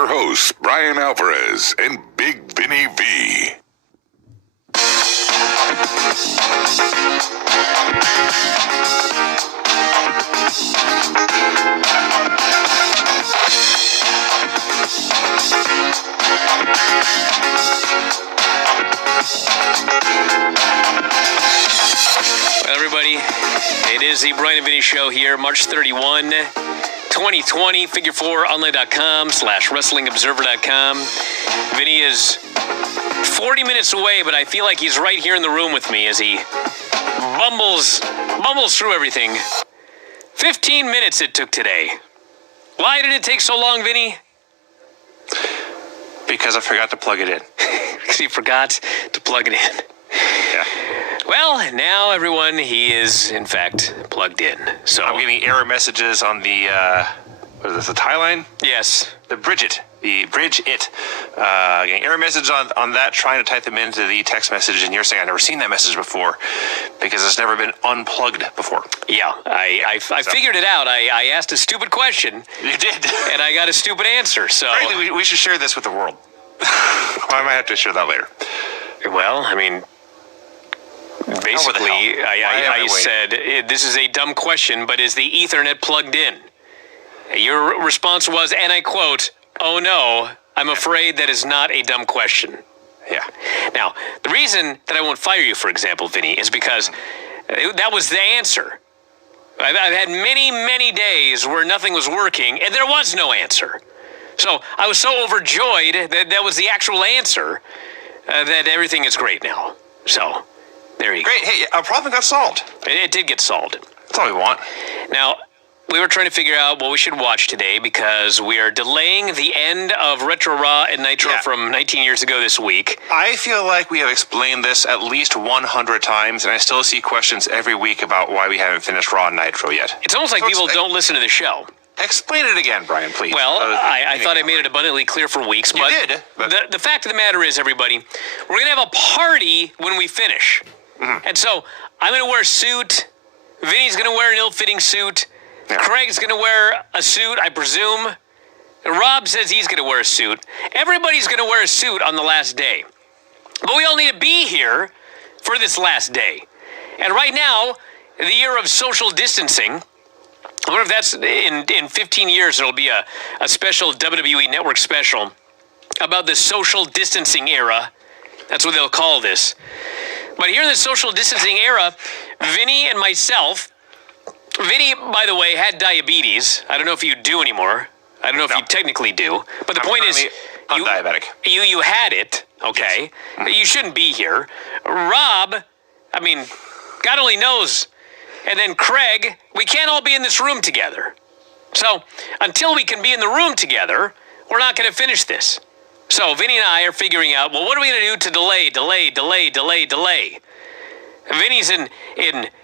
Your hosts, Brian Alvarez and Big Vinny V. Well, everybody, it is the Brian and Vinny Show here, March 31, 2020, figure4online.com/wrestlingobserver.com. Vinny is 40 minutes away, but I feel like he's right here in the room with me as he mumbles through everything. 15 minutes it took today. Why did it take so long, Vinny? Because I forgot to plug it in. Because he forgot to plug it in. Yeah. Well, now everyone, he is, in fact, plugged in. So I'm getting error messages on the, what is this, the tie line? Yes. The bridge it. Getting error message on that, trying to type them into the text message, and you're saying I've never seen that message before because it's never been unplugged before. Yeah, I figured it out. I asked a stupid question. You did. And I got a stupid answer, so... Frankly, we should share this with the world. I might have to share that later. Well, I mean... Basically, I said, this is a dumb question, but is the Ethernet plugged in? Your response was, and I quote, "Oh no, I'm afraid that is not a dumb question." Yeah. Now, the reason that I won't fire you, for example, Vinny, is because that was the answer. I've had many, many days where nothing was working, and there was no answer. So I was so overjoyed that that was the actual answer that everything is great now. So... there you go. Great. Hey, our problem got solved. It did get solved. That's all we want. Now, we were trying to figure out what we should watch today because we are delaying the end of Retro Raw and Nitro from 19 years ago this week. I feel like we have explained this at least 100 times, and I still see questions every week about why we haven't finished Raw and Nitro yet. It's almost like people don't listen to the show. Explain it again, Brian, please. Well, I thought I made it abundantly clear for weeks. You did. But the fact of the matter is, everybody, we're going to have a party when we finish. Mm-hmm. And so I'm going to wear a suit. Vinny's going to wear an ill-fitting suit. Yeah. Craig's going to wear a suit, I presume. And Rob says he's going to wear a suit. Everybody's going to wear a suit on the last day. But we all need to be here for this last day. And right now, the year of social distancing, I wonder if that's in 15 years, there'll be a special WWE Network special about the social distancing era. That's what they'll call this. But here in the social distancing era, Vinny and myself, Vinny, by the way, had diabetes. I don't know if you do anymore. I don't know if you technically do. But the point is, I'm diabetic. You had it, okay? Yes. You shouldn't be here. Rob, I mean, God only knows. And then Craig, we can't all be in this room together. So until we can be in the room together, we're not going to finish this. So Vinny and I are figuring out, well, what are we going to do to delay? Vinny's in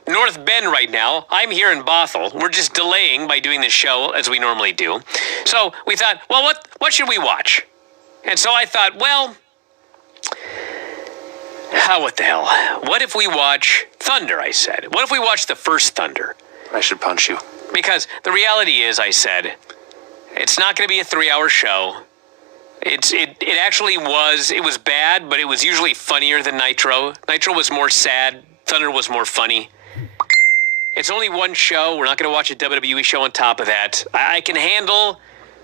North Bend right now. I'm here in Bothell. We're just delaying by doing this show as we normally do. So we thought, well, what should we watch? And so I thought, well, what the hell? What if we watch Thunder, I said. What if we watch the first Thunder? I should punch you. Because the reality is, I said, it's not going to be a 3-hour show. It actually was. It was bad, but it was usually funnier than Nitro. Nitro was more sad. Thunder was more funny. It's only one show. We're not going to watch a WWE show on top of that. I can handle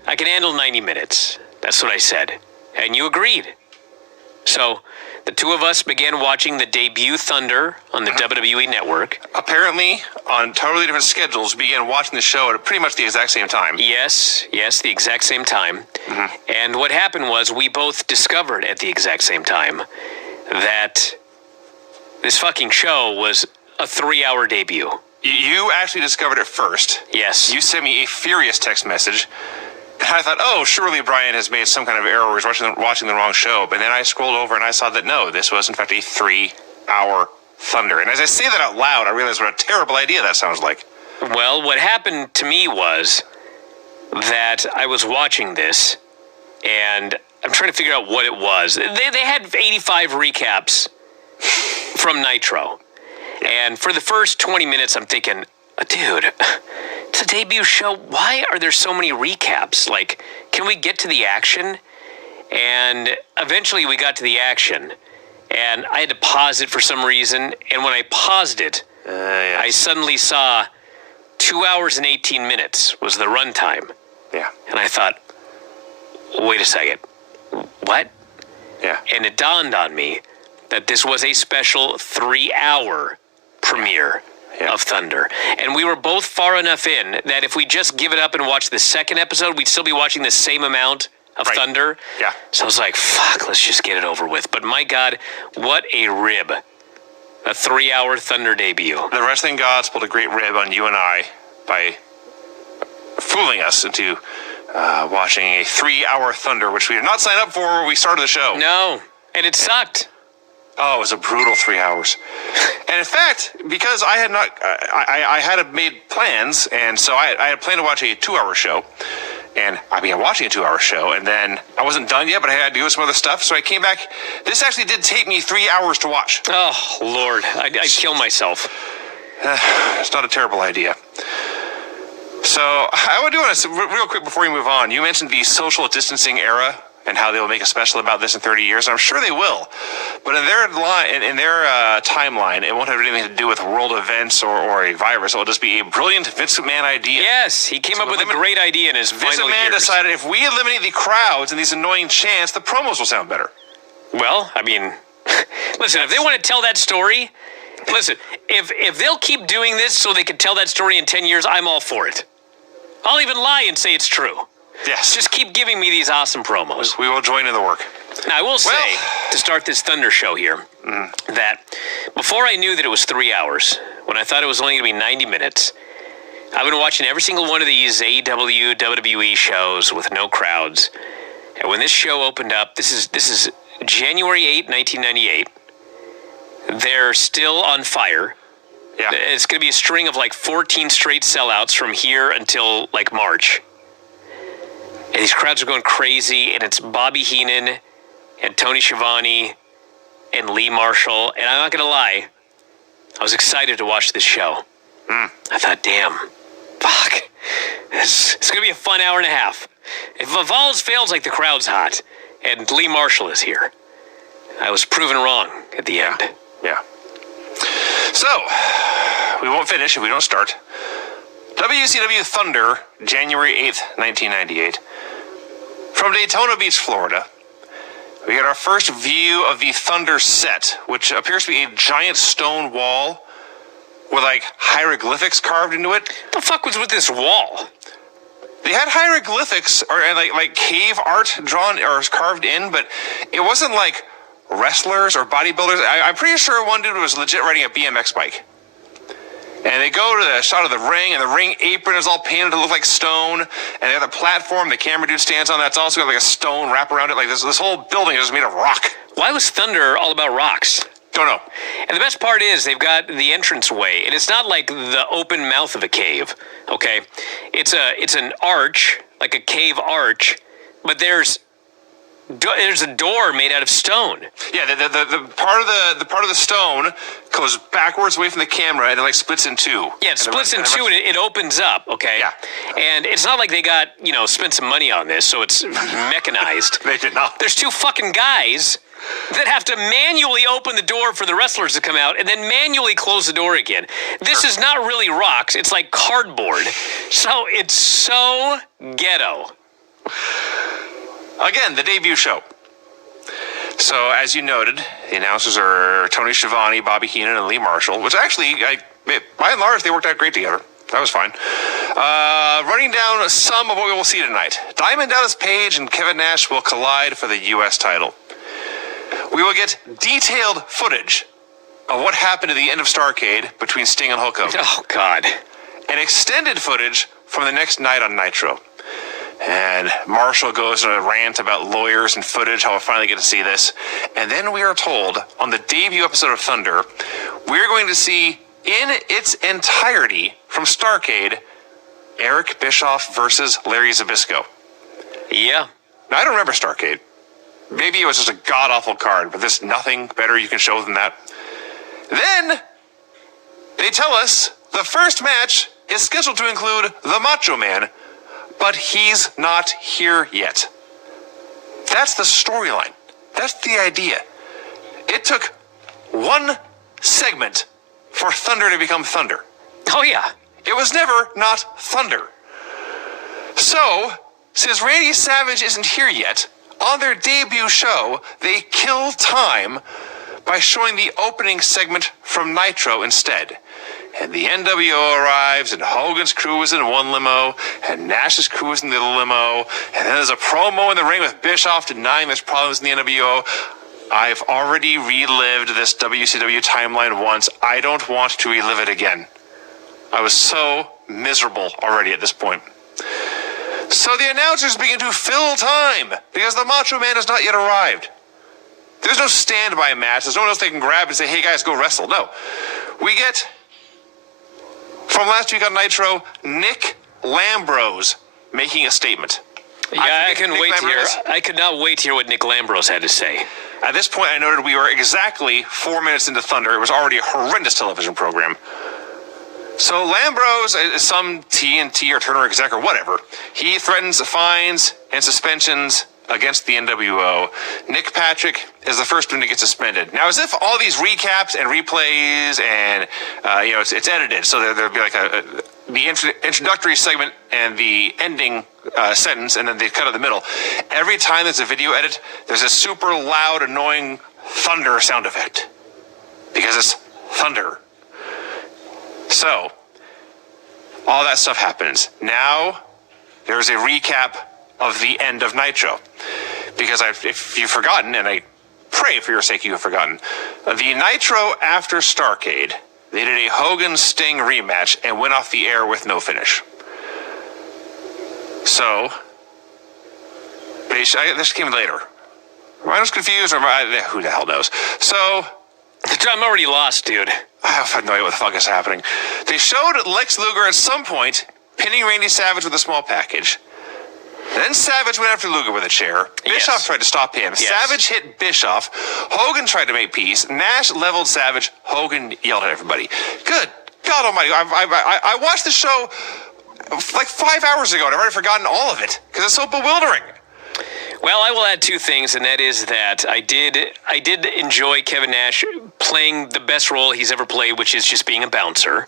90 minutes. That's what I said. And you agreed. So the two of us began watching the debut Thunder on the WWE Network. Apparently, on totally different schedules, we began watching the show at pretty much the exact same time. Yes, the exact same time. Mm-hmm. And what happened was we both discovered at the exact same time that this fucking show was a 3-hour debut. You actually discovered it first. Yes. You sent me a furious text message. And I thought, oh, surely Brian has made some kind of error or is watching the wrong show. But then I scrolled over and I saw that, no, this was, in fact, a 3-hour Thunder. And as I say that out loud, I realize what a terrible idea that sounds like. Well, what happened to me was that I was watching this, and I'm trying to figure out what it was. They had 85 recaps from Nitro. And for the first 20 minutes, I'm thinking, dude, It's a debut show. Why are there so many recaps? Like, can we get to the action? And eventually we got to the action. And I had to pause it for some reason. And when I paused it, I suddenly saw 2 hours and 18 minutes was the runtime. Yeah. And I thought, wait a second. What? Yeah. And it dawned on me that this was a special 3-hour premiere of Thunder. And we were both far enough in that if we just give it up and watch the second episode, we'd still be watching the same amount of Thunder. Yeah. So I was like, fuck, let's just get it over with. But my God, what a rib. A 3-hour Thunder debut. The wrestling gods pulled a great rib on you and I by fooling us into watching a 3-hour Thunder, which we did not sign up for when we started the show. No, and it sucked. Oh, it was a brutal 3 hours. And in fact, because I had not, I had made plans, and so I had planned to watch a 2-hour show. And I began watching a 2-hour show, and then I wasn't done yet, but I had to do some other stuff. So I came back. This actually did take me 3 hours to watch. Oh, Lord. I'd kill myself. It's not a terrible idea. So I would do this real quick before we move on. You mentioned the social distancing era and how they will make a special about this in 30 years. And I'm sure they will. But in their timeline, it won't have anything to do with world events or a virus. It will just be a brilliant Vince McMahon idea. Yes, he came up with a great idea in his Vince final McMahon years. decided if we eliminate the crowds and these annoying chants, the promos will sound better. Well, I mean, listen, if they want to tell that story, listen, if they'll keep doing this so they can tell that story in 10 years, I'm all for it. I'll even lie and say it's true. Yes. Just keep giving me these awesome promos. We will join in the work. Now, I will say, to start this Thunder show here, that before I knew that it was 3 hours, when I thought it was only going to be 90 minutes, I've been watching every single one of these AEW, WWE shows with no crowds. And when this show opened up, this is January 8, 1998. They're still on fire. Yeah. It's going to be a string of like 14 straight sellouts from here until like March. And these crowds are going crazy, and it's Bobby Heenan and Tony Schiavone and Lee Marshall. And I'm not going to lie, I was excited to watch this show. I thought, damn, fuck, it's going to be a fun hour and a half. If Evolves fails, like the crowd's hot, and Lee Marshall is here. I was proven wrong at the end. Yeah. So, we won't finish if we don't start. WCW Thunder, January 8th, 1998. From Daytona Beach, Florida, we get our first view of the Thunder set, which appears to be a giant stone wall with, like, hieroglyphics carved into it. What the fuck was with this wall? They had hieroglyphics or like cave art drawn or carved in, but it wasn't like wrestlers or bodybuilders. I'm pretty sure one dude was legit riding a BMX bike. And they go to the shot of the ring, and the ring apron is all painted to look like stone. And they have the platform the camera dude stands on, that's also got like a stone wrap around it. Like this whole building is made of rock. Why was Thunder all about rocks? Don't know. And the best part is they've got the entranceway, and it's not like the open mouth of a cave, okay? It's an arch, like a cave arch, but there's a door made out of stone. Yeah, the part of the stone goes backwards away from the camera and it like splits in two. Yeah, it splits in two and it opens up, okay? Yeah. And it's not like they got, spent some money on this, so it's mechanized. They did not. There's two fucking guys that have to manually open the door for the wrestlers to come out and then manually close the door again. This is not really rocks. It's like cardboard. So it's so ghetto. Again, the debut show. So, as you noted, the announcers are Tony Schiavone, Bobby Heenan, and Lee Marshall, which actually, by and large, they worked out great together. That was fine. Running down some of what we will see tonight. Diamond Dallas Page and Kevin Nash will collide for the U.S. title. We will get detailed footage of what happened at the end of Starrcade between Sting and Hulk Hogan. Oh, God. And extended footage from the next night on Nitro. And Marshall goes on a rant about lawyers and footage, how we'll finally get to see this. And then we are told on the debut episode of Thunder, we're going to see in its entirety from Starrcade, Eric Bischoff versus Larry Zbyszko. Yeah. Now, I don't remember Starrcade. Maybe it was just a god-awful card, but there's nothing better you can show than that. Then, they tell us the first match is scheduled to include the Macho Man, but he's not here yet. That's the storyline. That's the idea. It took one segment for Thunder to become Thunder. Oh, yeah. It was never not Thunder. So, since Randy Savage isn't here yet, on their debut show, they kill time by showing the opening segment from Nitro instead. And the NWO arrives, and Hogan's crew is in one limo, and Nash's crew is in the other limo, and then there's a promo in the ring with Bischoff denying there's problems in the NWO. I've already relived this WCW timeline once. I don't want to relive it again. I was so miserable already at this point. So the announcers begin to fill time, because the Macho Man has not yet arrived. There's no standby match. There's no one else they can grab and say, hey guys, go wrestle. No. We get, from last week on Nitro, Nick Lambros making a statement. Yeah, I could not wait to hear what Nick Lambros had to say. At this point, I noted we were exactly 4 minutes into Thunder. It was already a horrendous television program. So Lambros, some TNT or Turner exec or whatever, he threatens fines and suspensions against the NWO. Nick Patrick is the first one to get suspended. Now, as if all these recaps and replays and, it's edited, so there'll be like the introductory segment and the ending sentence, and then they cut in the middle. Every time there's a video edit, there's a super loud, annoying thunder sound effect. Because it's thunder. So, all that stuff happens. Now, there's a recap of the end of Nitro. Because if you've forgotten, and I pray for your sake you have forgotten, the Nitro after Starrcade, they did a Hogan-Sting rematch and went off the air with no finish. So, this came later. Am I just confused, or who the hell knows? So, I'm already lost, dude. I have no idea what the fuck is happening. They showed Lex Luger at some point pinning Randy Savage with a small package. Then Savage went after Luger with a chair. Bischoff tried to stop him. Yes. Savage hit Bischoff. Hogan tried to make peace. Nash leveled Savage. Hogan yelled at everybody. Good God almighty. I watched the show like 5 hours ago, and I've already forgotten all of it because it's so bewildering. Well, I will add two things, and that is that I did enjoy Kevin Nash playing the best role he's ever played, which is just being a bouncer.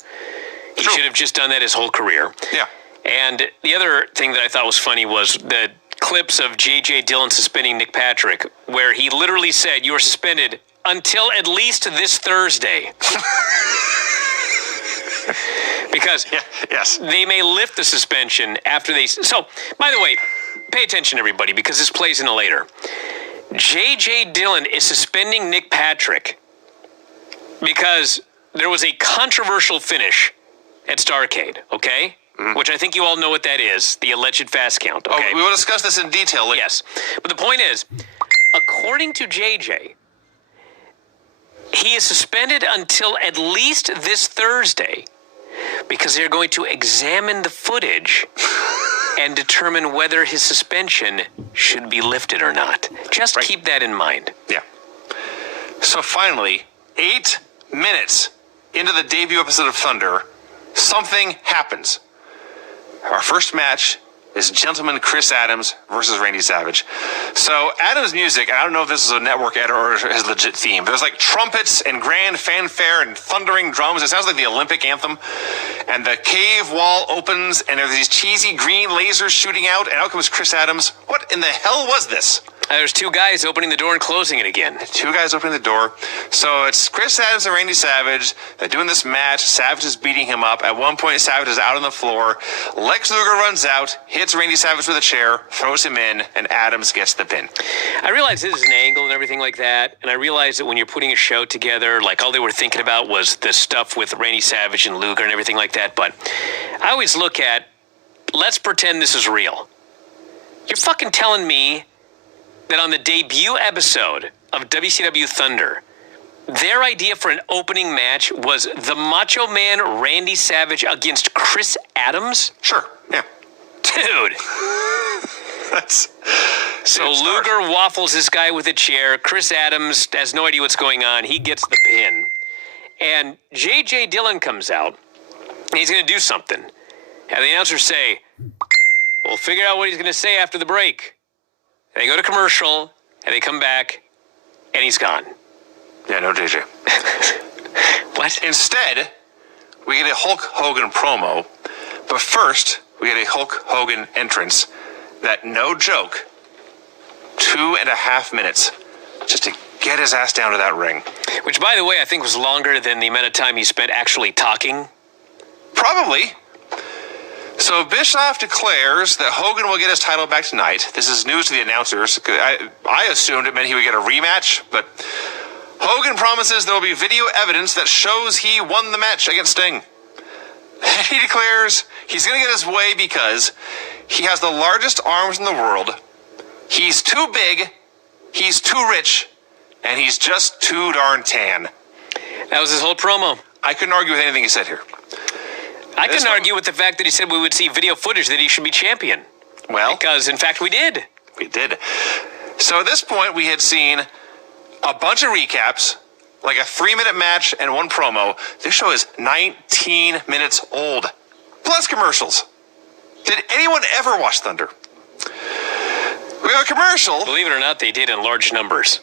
He should have just done that his whole career. Yeah. And the other thing that I thought was funny was the clips of J.J. Dillon suspending Nick Patrick, where he literally said, you are suspended until at least this Thursday. Because they may lift the suspension after they... So, by the way, pay attention, everybody, because this plays in later. J.J. Dillon is suspending Nick Patrick because there was a controversial finich at Starrcade, okay? Mm-hmm. Which I think you all know what that is, the alleged fast count, okay? Oh, we will discuss this in detail later. Yes. But the point is, according to JJ, he is suspended until at least this Thursday because they're going to examine the footage and determine whether his suspension should be lifted or not. Just keep that in mind. Yeah. So finally, 8 minutes into the debut episode of Thunder, something happens. Our first match is Gentleman Chris Adams versus Randy Savage. So Adams' music, I don't know if this is a network edit or his legit theme, but there's like trumpets and grand fanfare and thundering drums. It sounds like the Olympic anthem. And the cave wall opens and there's these cheesy green lasers shooting out, and out comes Chris Adams. What in the hell was this? There's two guys opening the door and closing it again. Two guys opening the door. So it's Chris Adams and Randy Savage. They're doing this match. Savage is beating him up. At one point, Savage is out on the floor. Lex Luger runs out, hits Randy Savage with a chair, throws him in, and Adams gets the pin. I realize this is an angle and everything like that, and I realize that when you're putting a show together, like all they were thinking about was the stuff with Randy Savage and Luger and everything like that, but I always look at, let's pretend this is real. You're fucking telling me that on the debut episode of WCW Thunder, their idea for an opening match was the Macho Man Randy Savage against Chris Adams? Sure, yeah. Dude. That's... So Luger waffles this guy with a chair. Chris Adams has no idea what's going on. He gets the pin. And J.J. Dillon comes out, and he's going to do something. And the announcers say, we'll figure out what he's going to say after the break. And they go to commercial, and they come back, and he's gone. Yeah, no JJ. What? Instead, we get a Hulk Hogan promo, but first, we get a Hulk Hogan entrance that, no joke, 2.5 minutes just to get his ass down to that ring. Which, by the way, I think was longer than the amount of time he spent actually talking. Probably. So Bischoff declares that Hogan will get his title back tonight. This is news to the announcers. I assumed it meant he would get a rematch, but Hogan promises there will be video evidence that shows he won the match against Sting. He declares he's going to get his way because he has the largest arms in the world. He's too big, he's too rich, and he's just too darn tan. That was his whole promo. I couldn't argue with anything he said here. I couldn't argue with the fact that he said we would see video footage that he should be champion. Well, Because, in fact, we did. we did. So at this point, we had seen a bunch of recaps, like a 3-minute match and one promo. This show is 19 minutes old, plus commercials. Did anyone ever watch Thunder? We have a commercial. Believe it or not, they did in large numbers.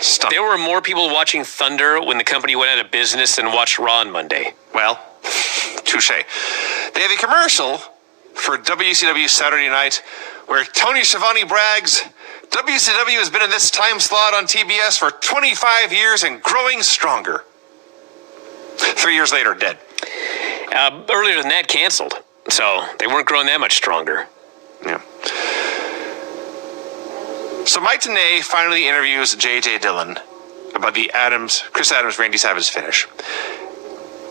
Stop. There were more people watching Thunder when the company went out of business than watched Raw on Monday. Well, touche. They have a commercial for WCW Saturday Night where Tony Schiavone brags, WCW has been in this time slot on TBS for 25 years and growing stronger. 3 years later, dead. Earlier than that, canceled. So they weren't growing that much stronger. Yeah. So Mike Tenay finally interviews J.J. Dillon about the Chris Adams, Randy Savage finish.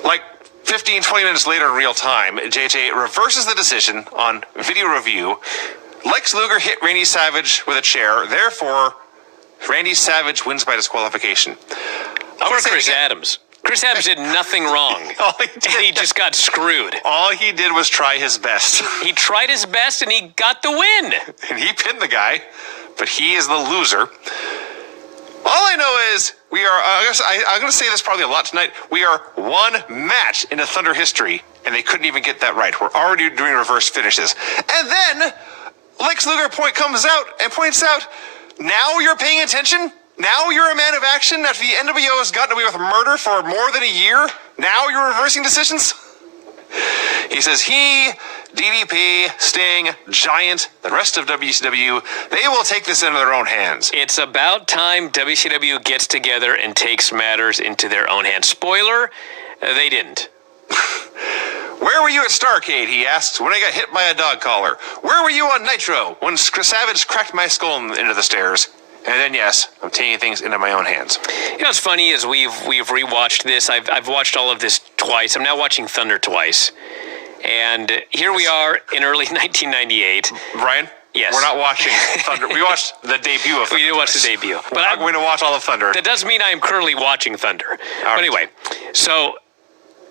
Like 15, 20 minutes later in real time, J.J. reverses the decision on video review. Lex Luger hit Randy Savage with a chair. Therefore, Randy Savage wins by disqualification. Poor Chris Adams. Chris Adams did nothing wrong. All he did, And he just got screwed. all he did was try his best. He tried his best and he got the win. And he pinned the guy, but he is the loser. All I know is we are, I'm going to say this probably a lot tonight, we are one match into Thunder history, and they couldn't even get that right. We're already doing reverse finishes. And then Lex Luger comes out and points out, now you're paying attention? Now you're a man of action after the NWO has gotten away with murder for more than a year? Now you're reversing decisions? He says he, DDP, Sting, Giant, the rest of WCW, they will take this into their own hands. It's about time WCW gets together and takes matters into their own hands. Spoiler, they didn't. Where were you at Starrcade, he asks, when I got hit by a dog collar? Where were you on Nitro, when Chris Savage cracked my skull into the stairs? And then, yes, I'm taking things into my own hands. You know what's funny is we've rewatched this. I've watched all of this twice. I'm now watching Thunder twice. And here we are in early 1998. Brian? Yes. We're not watching Thunder. We watched the debut of Thunder. We did watch the debut. But I'm going to watch all of Thunder. That doesn't mean I am currently watching Thunder. But anyway, so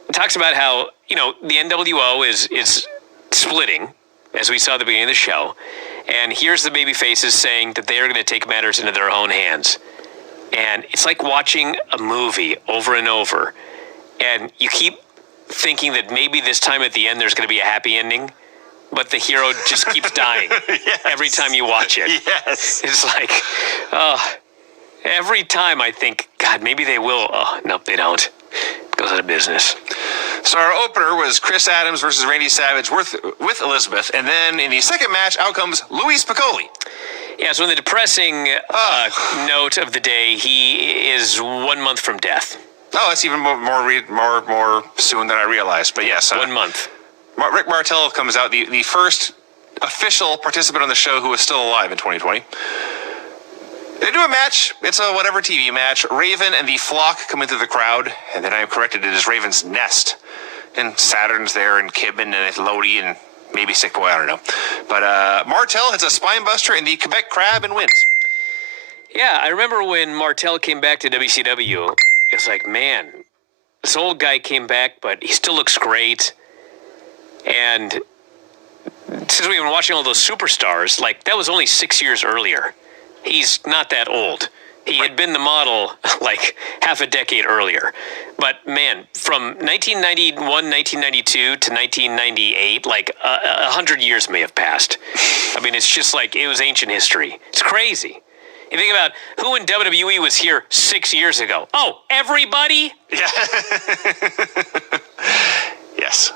it talks about how, you know, the NWO is splitting, as we saw at the beginning of the show. And here's the baby faces saying that they are going to take matters into their own hands. And it's like watching a movie over and over. And you keep thinking that maybe this time at the end there's going to be a happy ending. But the hero just keeps dying every time you watch it. Yes. It's like, every time I think, God, maybe they will. Oh, nope, they don't. It goes out of business. So our opener was Chris Adams versus Randy Savage with Elizabeth. And then in the second match, out comes Luis Piccoli. Yeah, so in the depressing note of the day, he is 1 month from death. Oh, that's even more soon than I realized. But yes. 1 month. Rick Martel comes out, the first official participant on the show who is still alive in 2020. They do a match. It's a whatever TV match. Raven and the Flock come into the crowd, and then I'm corrected. It is Raven's Nest. And Saturn's there, and Kidman, and Lodi, and maybe Sick Boy, I don't know. But Martel hits a spine buster in the Quebec Crab and wins. Yeah, I remember when Martel came back to WCW, it's like, man, this old guy came back, but he still looks great. And since we've been watching all those superstars, like, that was only 6 years earlier. He's not that old. He had been the model like half a decade earlier. But man, from 1991, 1992 to 1998, like 100 years may have passed. I mean, it's just like it was ancient history. It's crazy. You think about who in WWE was here 6 years ago. Oh, everybody? Yeah. Yes.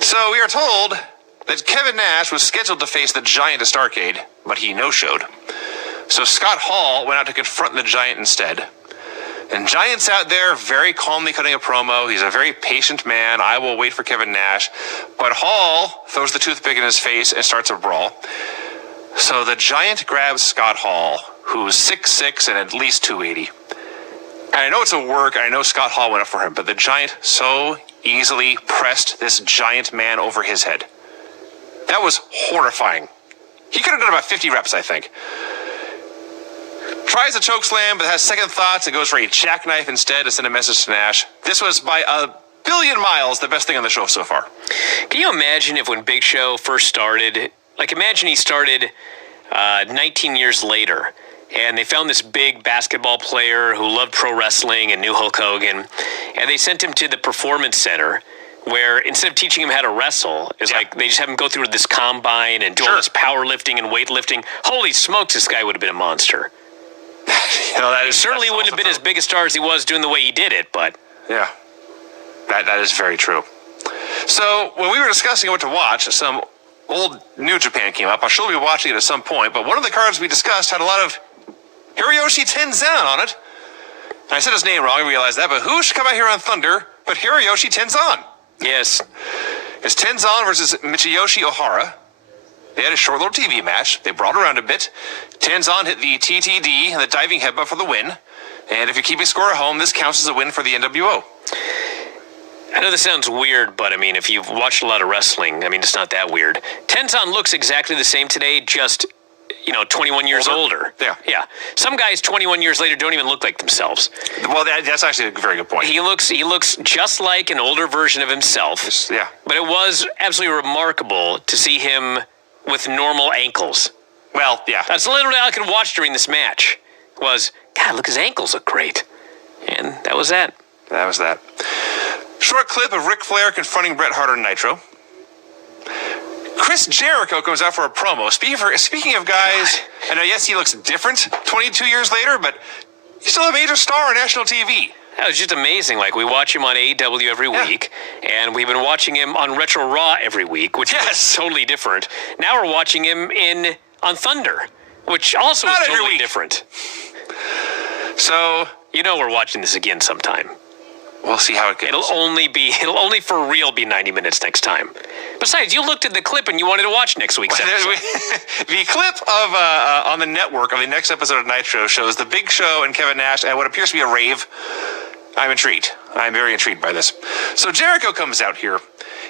So we are told that Kevin Nash was scheduled to face the Giant at Starrcade, but he no-showed. So Scott Hall went out to confront the Giant instead. And Giant's out there very calmly cutting a promo. He's a very patient man. I will wait for Kevin Nash. But Hall throws the toothpick in his face and starts a brawl. So the Giant grabs Scott Hall, who's 6'6" and at least 280. And I know it's a work, and I know Scott Hall went up for him, but the Giant so easily pressed this Giant man over his head. That was horrifying. He could have done about 50 reps, I think. Tries a choke slam, but has second thoughts and goes for a jackknife instead to send a message to Nash. This was by a billion miles the best thing on the show so far. Can you imagine if when Big Show first started, like imagine he started 19 years later, and they found this big basketball player who loved pro wrestling and knew Hulk Hogan, and they sent him to the Performance Center, where instead of teaching him how to wrestle, it's like they just have him go through this combine and do all this powerlifting and weightlifting. Holy smokes, this guy would have been a monster. You know, He certainly wouldn't have been as big a star as he was doing the way he did it, but... Yeah, that is very true. So when we were discussing what to watch, some old New Japan came up. I'll sure be watching it at some point, but one of the cards we discussed had a lot of Hiroyoshi Tenzan on it. And I said his name wrong, I realized that, but who should come out here on Thunder but Hiroyoshi Tenzan? Yes. It's Tenzan versus Michiyoshi Ohara. They had a short little TV match. They brought around a bit. Tenzan hit the TTD and the diving headbutt for the win. And if you're keeping score at home, this counts as a win for the NWO. I know this sounds weird, but I mean, if you've watched a lot of wrestling, I mean, it's not that weird. Tenzan looks exactly the same today, just, 21 years older. Yeah. Yeah. Some guys 21 years later don't even look like themselves. Well, that's actually a very good point. He looks just like an older version of himself. Yeah. But it was absolutely remarkable to see him with normal ankles. Well, yeah. That's literally all I could watch during this match. Was, God, look, his ankles look great. And that was that. That was that. Short clip of Ric Flair confronting Bret Hart on Nitro. Chris Jericho comes out for a promo. Speaking of guys, I know, yes, he looks different 22 years later, but he's still a major star on national TV. That was just amazing. Like, we watch him on AEW every week, and we've been watching him on Retro Raw every week, which is totally different. Now we're watching him on Thunder, which also is totally different. So, we're watching this again sometime. We'll see how it goes. It'll only for real be 90 minutes next time. Besides, you looked at the clip and you wanted to watch next week's episode. The clip of on the network of the next episode of Nitro shows the Big Show and Kevin Nash at what appears to be a rave. I'm intrigued. I'm very intrigued by this. So Jericho comes out here.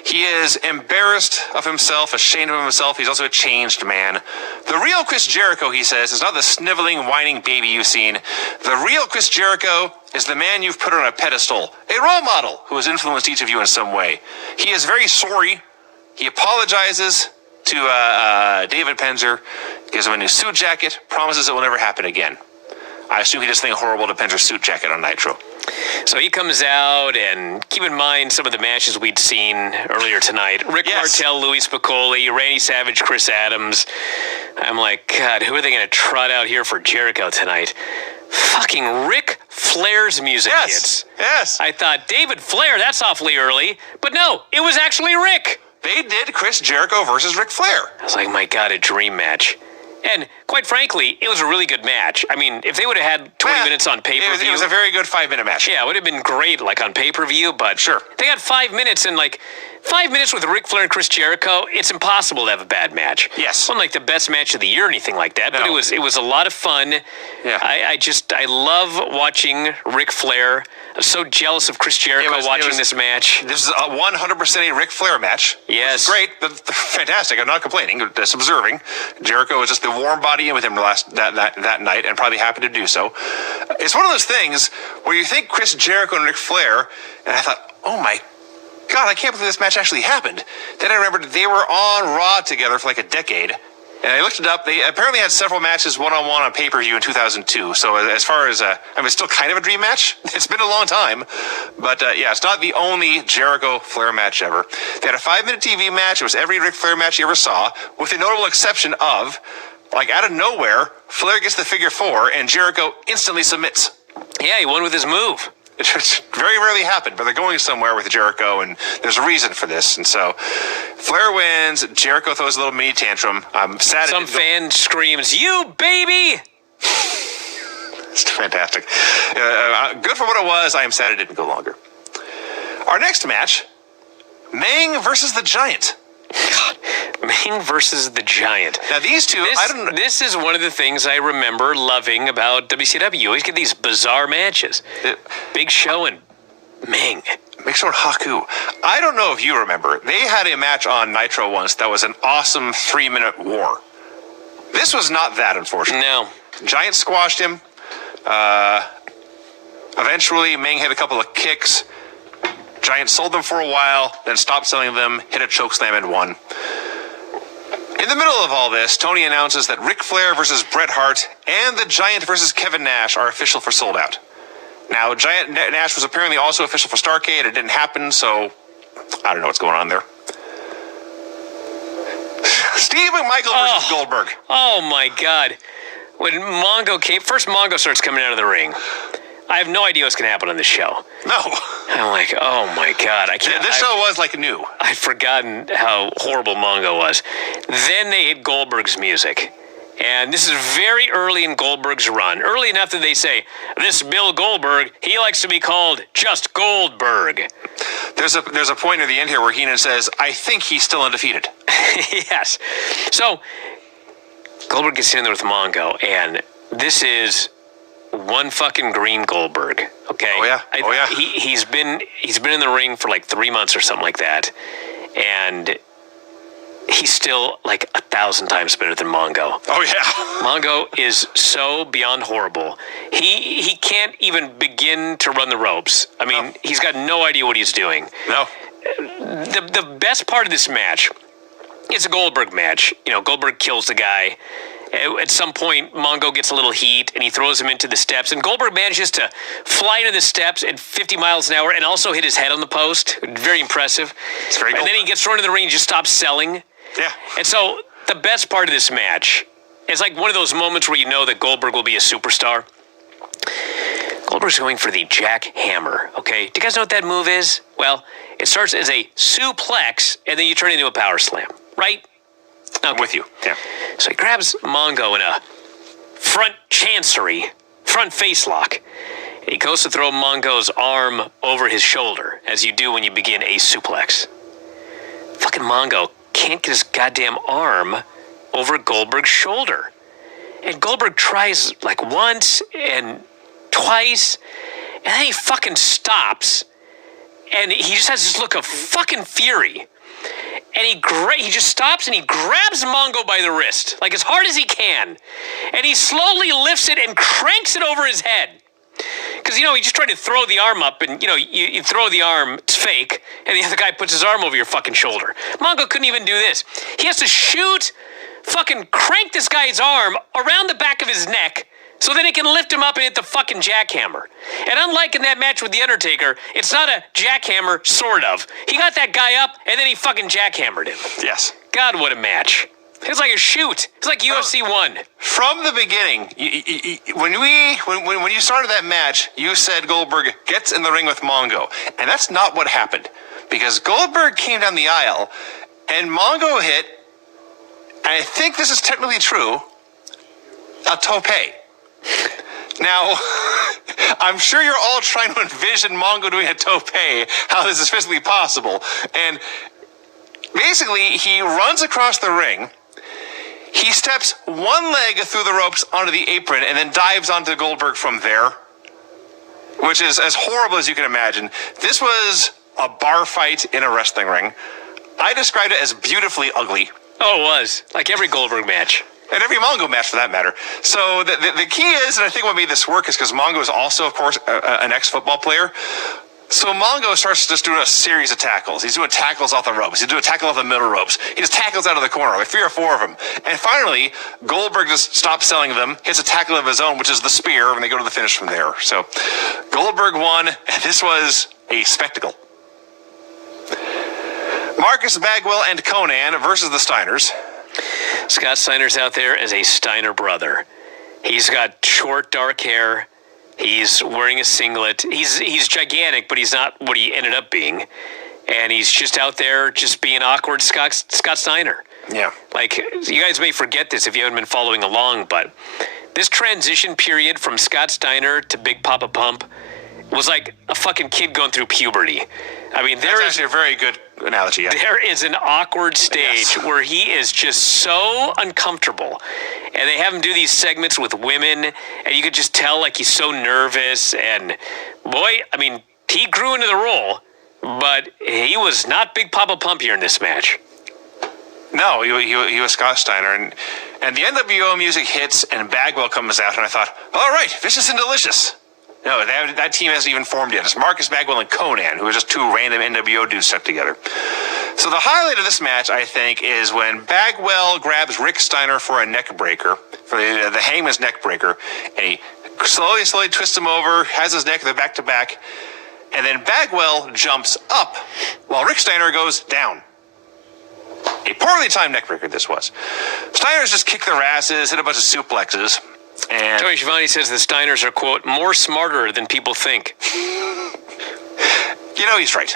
He is embarrassed of himself, ashamed of himself. He's also a changed man. The real Chris Jericho, he says, is not the sniveling, whining baby you've seen. The real Chris Jericho is the man you've put on a pedestal, a role model who has influenced each of you in some way. He is very sorry. He apologizes to David Penzer, gives him a new suit jacket, promises it will never happen again. I assume he does something horrible to Penzer's suit jacket on Nitro. So he comes out, and keep in mind some of the matches we'd seen earlier tonight. Rick Martel, Louis Spicolli, Randy Savage, Chris Adams. I'm like, God, who are they going to trot out here for Jericho tonight? Fucking Ric Flair's music hits. Yes. I thought, David Flair, that's awfully early. But no, it was actually Rick. They did Chris Jericho versus Ric Flair. I was like, my God, a dream match. And quite frankly, it was a really good match. I mean, if they would have had 20 minutes on pay-per-view... It was a very good 5-minute match. Yeah, it would have been great, like, on pay-per-view, but... Sure. They got 5 minutes, and, 5 minutes with Ric Flair and Chris Jericho, it's impossible to have a bad match. Yes. It wasn't like the best match of the year or anything like that, but it was a lot of fun. Yeah. I love watching Ric Flair. I'm so jealous of Chris Jericho watching this match. This is a 100% a Ric Flair match. Yes. Great. Fantastic. I'm not complaining. Just observing. Jericho was just the warm body in with him that night, and probably happy to do so. It's one of those things where you think Chris Jericho and Ric Flair, and I thought, oh my God, I can't believe this match actually happened. Then I remembered they were on Raw together for like a decade, And I looked it up. They apparently had several matches one-on-one on pay-per-view in 2002. So as far as, it's still kind of a dream match. It's been a long time. But, yeah, it's not the only Jericho-Flair match ever. They had a 5-minute TV match. It was every Ric Flair match you ever saw, with the notable exception of, like, out of nowhere, Flair gets the figure 4, and Jericho instantly submits. Yeah, he won with his move. It very rarely happened, but they're going somewhere with Jericho, and there's a reason for this. And so, Flair wins. Jericho throws a little mini tantrum. I'm sad. Some fan screams, "You baby!" It's fantastic. Good for what it was. I am sad it didn't go longer. Our next match, Meng versus the Giant. God, Meng versus the Giant. Now these two, I don't know. This is one of the things I remember loving about WCW. You always get these bizarre matches. Big Show and Meng. Make sure Haku. I don't know if you remember. They had a match on Nitro once that was an awesome 3-minute war. This was not that, unfortunately. No. Giant squashed him. Eventually, Meng hit a couple of kicks. Giant sold them for a while, then stopped selling them, hit a chokeslam and won. In the middle of all this, Tony announces that Ric Flair versus Bret Hart and the Giant versus Kevin Nash are official for Sold Out. Now, Giant Nash was apparently also official for Starrcade. It didn't happen, so I don't know what's going on there. Steve McMichael versus Goldberg. Oh, my God. When Mongo came, first Mongo starts coming out of the ring. I have no idea what's going to happen on this show. No. I'm like, oh, my God. I can't. This show was like new. I'd forgotten how horrible Mongo was. Then they hit Goldberg's music. And this is very early in Goldberg's run. Early enough that they say, this Bill Goldberg, he likes to be called just Goldberg. There's a point near the end here where Heenan says, I think he's still undefeated. Yes. So, Goldberg gets in there with Mongo, and this is one fucking green Goldberg. Okay. Oh yeah. Oh yeah. He's been in the ring for like 3 months or something like that, and he's still like 1,000 times better than Mongo. Oh yeah. Mongo is so beyond horrible. He can't even begin to run the ropes. I mean, He's got no idea what he's doing. No. The best part of this match, it's a Goldberg match. You know, Goldberg kills the guy. At some point, Mongo gets a little heat, and he throws him into the steps. And Goldberg manages to fly into the steps at 50 miles an hour and also hit his head on the post. Very impressive. It's very And then he gets thrown in the ring and just stops selling. Yeah. And so the best part of this match is like one of those moments where you know that Goldberg will be a superstar. Goldberg's going for the jackhammer, okay? Do you guys know what that move is? Well, it starts as a suplex, and then you turn it into a power slam, right? Okay. I'm with you. Yeah. So he grabs Mongo in a front chancery, front face lock. And he goes to throw Mongo's arm over his shoulder, as you do when you begin a suplex. Fucking Mongo can't get his goddamn arm over Goldberg's shoulder. And Goldberg tries like once and twice, and then he fucking stops. And he just has this look of fucking fury. And he just stops and he grabs Mongo by the wrist, like as hard as he can. And he slowly lifts it and cranks it over his head. Because, he just tried to throw the arm up, and, you throw the arm, it's fake, and the other guy puts his arm over your fucking shoulder. Mongo couldn't even do this. He has to crank this guy's arm around the back of his neck, so then he can lift him up and hit the fucking jackhammer. And unlike in that match with The Undertaker, it's not a jackhammer, sort of. He got that guy up, and then he fucking jackhammered him. Yes. God, what a match. It's like a shoot. It's like UFC 1. From the beginning, when you started that match, you said Goldberg gets in the ring with Mongo. And that's not what happened. Because Goldberg came down the aisle, and Mongo hit, and I think this is technically true, a tope. Now, I'm sure you're all trying to envision Mongo doing a tope, how this is physically possible. And basically, he runs across the ring, he steps one leg through the ropes onto the apron, and then dives onto Goldberg from there, which is as horrible as you can imagine. This was a bar fight in a wrestling ring. I described it as beautifully ugly. Oh, it was. Like every Goldberg match. And every Mongo match, for that matter. So the key is, and I think what made this work is because Mongo is also, of course, an ex-football player. So Mongo starts just doing a series of tackles. He's doing tackles off the ropes. He's doing a tackle off the middle ropes. He just tackles out of the corner, like 3 or 4 of them. And finally, Goldberg just stops selling them, hits a tackle of his own, which is the spear, and they go to the finish from there. So Goldberg won, and this was a spectacle. Marcus Bagwell and Conan versus the Steiners. Scott Steiner's out there as a Steiner brother. He's got short, dark hair. He's wearing a singlet. He's gigantic, but he's not what he ended up being. And he's just out there just being awkward Scott Steiner. Yeah. Like, you guys may forget this if you haven't been following along, but this transition period from Scott Steiner to Big Papa Pump was like a fucking kid going through puberty. I mean, That's actually a very good analogy. Yeah. there is an awkward stage where he is just so uncomfortable. And they have him do these segments with women, and you could just tell, like, he's so nervous. And, boy, I mean, he grew into the role, but he was not Big Papa Pump here in this match. No, he was Scott Steiner. And the NWO music hits, and Bagwell comes out, and I thought, all right, Vicious and Delicious. No, that team hasn't even formed yet. It's Marcus Bagwell and Conan, who are just 2 random NWO dudes stuck together. So the highlight of this match, I think, is when Bagwell grabs Rick Steiner for a neck breaker, for the Hangman's neck breaker, and he slowly twists him over, has his neck, they're back to back, and then Bagwell jumps up while Rick Steiner goes down. A poorly timed neck breaker this was. Steiners just kick their asses, hit a bunch of suplexes, and Tony Schiavone says the Steiners are, quote, more smarter than people think. you know he's right.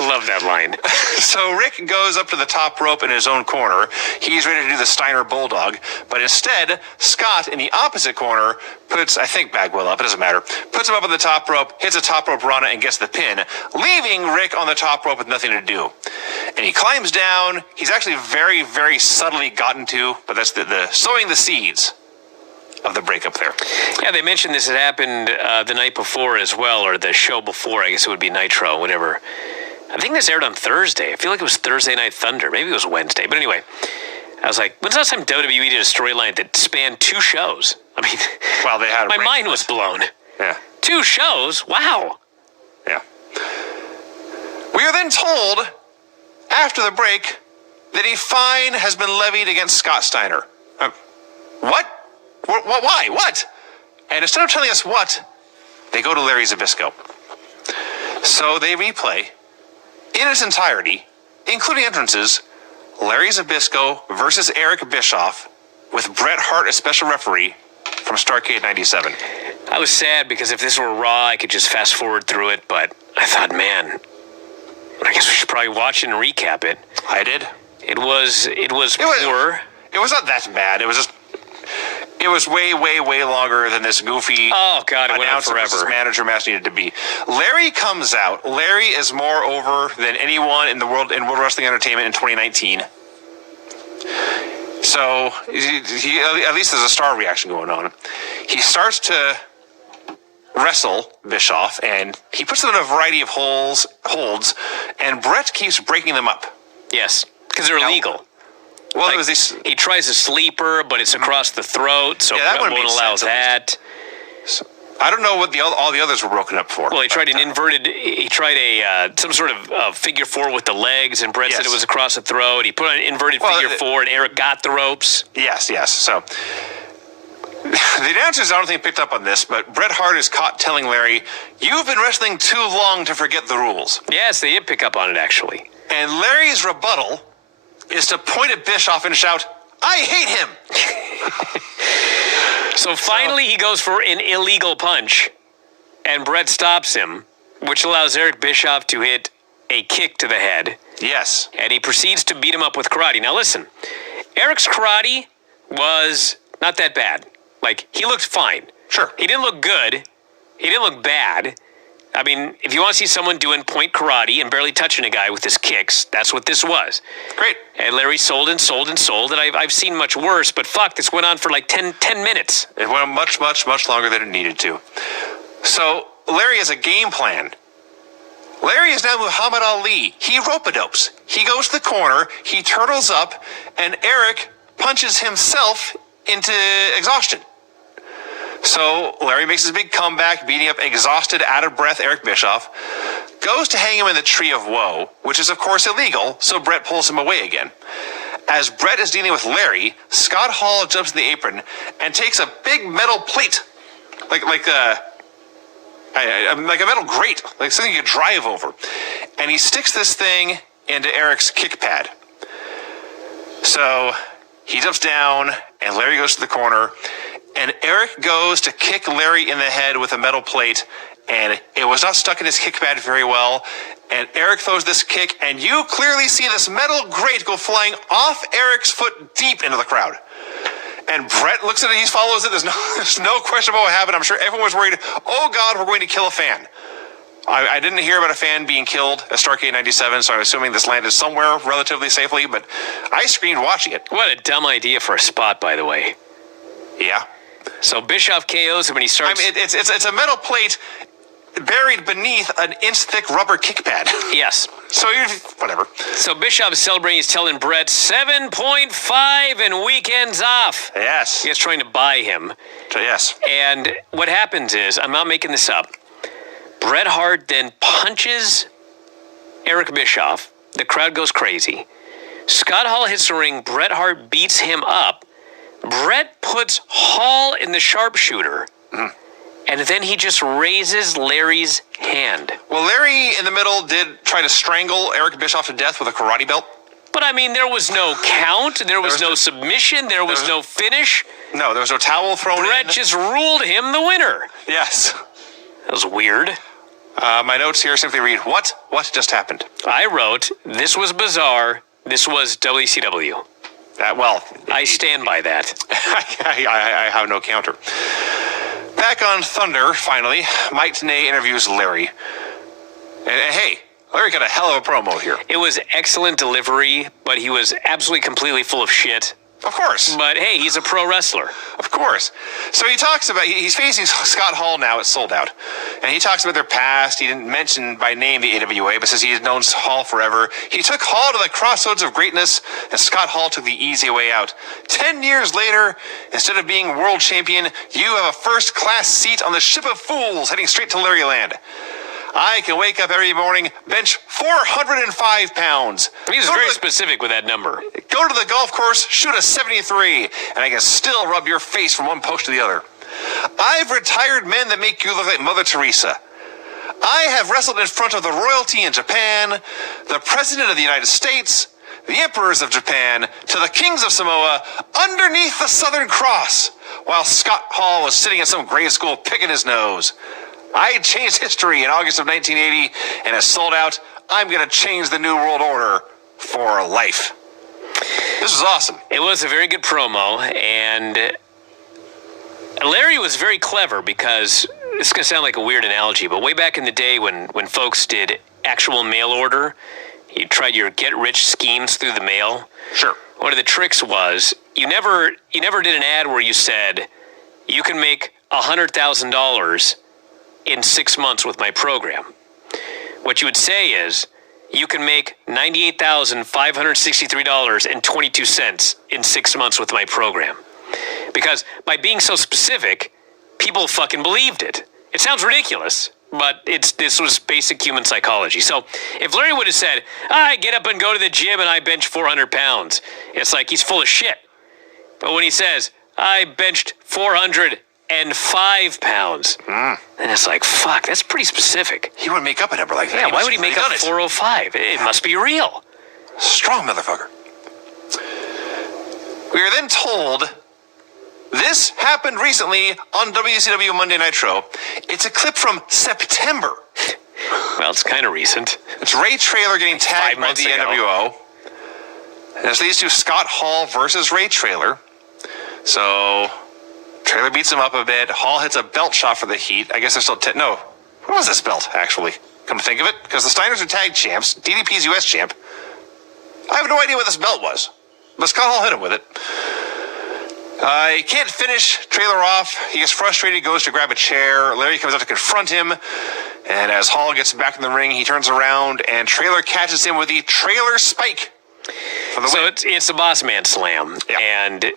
Love that line. So Rick goes up to the top rope in his own corner. He's ready to do the Steiner Bulldog, but instead, Scott in the opposite corner puts, I think, Bagwell up, it doesn't matter, puts him up on the top rope, hits a top rope Rana, and gets the pin, leaving Rick on the top rope with nothing to do. And he climbs down. He's actually very, very subtly gotten to, but that's the sowing the seeds of the breakup there. Yeah, they mentioned this had happened the night before as well, or the show before. I guess it would be Nitro, whatever. I think this aired on Thursday. I feel like it was Thursday Night Thunder. Maybe it was Wednesday. But anyway, I was like, when's the last time WWE did a storyline that spanned 2 shows? I mean, Well, they had my mind was blown. Yeah. 2 shows? Wow. Yeah. We are then told, after the break, that a fine has been levied against Scott Steiner. What? Why? What? And instead of telling us what, they go to Larry Zbyszko. So they replay, in its entirety, including entrances, Larry Zbyszko versus Eric Bischoff, with Bret Hart as special referee from Starrcade 97. I was sad because if this were Raw, I could just fast forward through it, but I thought, man, I guess we should probably watch it and recap it. I did. It was poor. It was not that bad. It was just... It was way, way, way longer than this goofy Oh, God, it went on announcer versus forever. manager match needed to be. Larry comes out. Larry is more over than anyone in World Wrestling Entertainment in 2019. So, he at least there's a star reaction going on. He starts to wrestle Bischoff, and he puts them in a variety of holds, and Brett keeps breaking them up. Yes, because they're illegal. Well, Like, it was this... he tries a sleeper, but it's across the throat, so Yeah, that Brett wouldn't won't make allow sense, at that. I don't know what all the others were broken up for. Well, he tried some sort of figure 4 with the legs, and Brett said Yes. it was across the throat. He put on an inverted figure 4, and Eric got the ropes. Yes. So the announcers, I don't think, picked up on this, but Bret Hart is caught telling Larry, "You've been wrestling too long to forget the rules." Yes, they did pick up on it, actually. And Larry's rebuttal is to point at Bischoff and shout, "I hate him!" So finally, he goes for an illegal punch, and Brett stops him, which allows Eric Bischoff to hit a kick to the head. Yes. And he proceeds to beat him up with karate. Now listen, Eric's karate was not that bad. Like, he looked fine. Sure. He didn't look good. He didn't look bad. I mean, if you want to see someone doing point karate and barely touching a guy with his kicks, that's what this was. Great. And Larry sold, and I've seen much worse, but fuck, this went on for like 10 minutes. It went much, much, much longer than it needed to. So Larry has a game plan. Larry is now Muhammad Ali. He rope-a-dopes. He goes to the corner, he turtles up, and Eric punches himself into exhaustion. So Larry makes his big comeback, beating up exhausted, out of breath Eric Bischoff. goes to hang him in the Tree of Woe, which is, of course, illegal, so Brett pulls him away again. As Brett is dealing with Larry, Scott Hall jumps in the apron and takes a big metal plate, like a metal grate, like something you could drive over, and he sticks this thing into Eric's kick pad. So he jumps down, and Larry goes to the corner, and Eric goes to kick Larry in the head with a metal plate, and it was not stuck in his kick pad very well. And Eric throws this kick, and you clearly see this metal grate go flying off Eric's foot deep into the crowd. And Brett looks at it, he follows it. There's no question about what happened. I'm sure everyone was worried, oh God, we're going to kill a fan. I didn't hear about a fan being killed at Starrcade 97, so I'm assuming this landed somewhere relatively safely, but I screamed watching it. What a dumb idea for a spot, by the way. Yeah. So Bischoff KOs him when he starts... I mean, it's a metal plate buried beneath an inch-thick rubber kick pad. Yes. So, whatever. So Bischoff is celebrating. He's telling Brett 7.5 and weekends off. Yes. He gets trying to buy him. Yes. And what happens is, I'm not making this up, Bret Hart then punches Eric Bischoff. The crowd goes crazy. Scott Hall hits the ring. Bret Hart beats him up. Bret puts Hall in the sharpshooter. And then he just raises Larry's hand. Well, Larry in the middle did try to strangle Eric Bischoff to death with a karate belt. But I mean, there was no count. There was no submission. There was no finish. No, there was no towel thrown in. Bret just ruled him the winner. Yes. That was weird. My notes here simply read, what just happened? I wrote, this was bizarre. This was WCW. I stand by that. I have no counter. Back on Thunder, finally, Mike Tenay interviews Larry. And hey, Larry got a hell of a promo here. It was excellent delivery, but he was absolutely completely full of shit. Of course. But hey, he's a pro wrestler. Of course. So he talks about, he's facing Scott Hall now at Sold Out. And he talks about their past. He didn't mention by name the AWA, but says he had known Hall forever. He took Hall to the crossroads of greatness, and Scott Hall took the easy way out. 10 years later, instead of being world champion, you have a first-class seat on the ship of fools heading straight to Larryland. I can wake up every morning, bench 405 pounds. He was very specific with that number. Go to the golf course, shoot a 73, and I can still rub your face from one post to the other. I've retired men that make you look like Mother Teresa. I have wrestled in front of the royalty in Japan, the President of the United States, the Emperors of Japan, to the Kings of Samoa, underneath the Southern Cross, while Scott Hall was sitting in some grade school picking his nose. I changed history in August of 1980, and as Sold Out, I'm going to change the New World Order for life. This was awesome. It was a very good promo, and Larry was very clever because, this is going to sound like a weird analogy, but way back in the day when folks did actual mail order, you tried your get-rich schemes through the mail. Sure. One of the tricks was, you never did an ad where you said, you can make $100,000 in 6 months with my program. What you would say is, you can make $98,563.22 in 6 months with my program. Because by being so specific, people fucking believed it. It sounds ridiculous, but this was basic human psychology. So if Larry would have said, I get up and go to the gym and I bench 400 pounds, it's like he's full of shit. But when he says, I benched 405 pounds, then it's like, fuck, that's pretty specific. He wouldn't make up a number like that. Yeah, why would he make up 405? It must be real. Strong motherfucker. We are then told this happened recently on WCW Monday Nitro. It's a clip from September. Well, it's kind of recent. It's Ray Traylor getting tagged by the NWO. And this leads to Scott Hall versus Ray Traylor. So Traylor beats him up a bit. Hall hits a belt shot for the Heat. I guess they're still... no. What was this belt, actually? Come to think of it. Because the Steiners are tag champs. DDP's U.S. champ. I have no idea what this belt was. But Scott Hall hit him with it. He can't finish Traylor off. He gets frustrated, goes to grab a chair. Larry comes out to confront him. And as Hall gets back in the ring, he turns around and Traylor catches him with the Traylor Spike for the win. So it's the Boss Man Slam. Yeah. And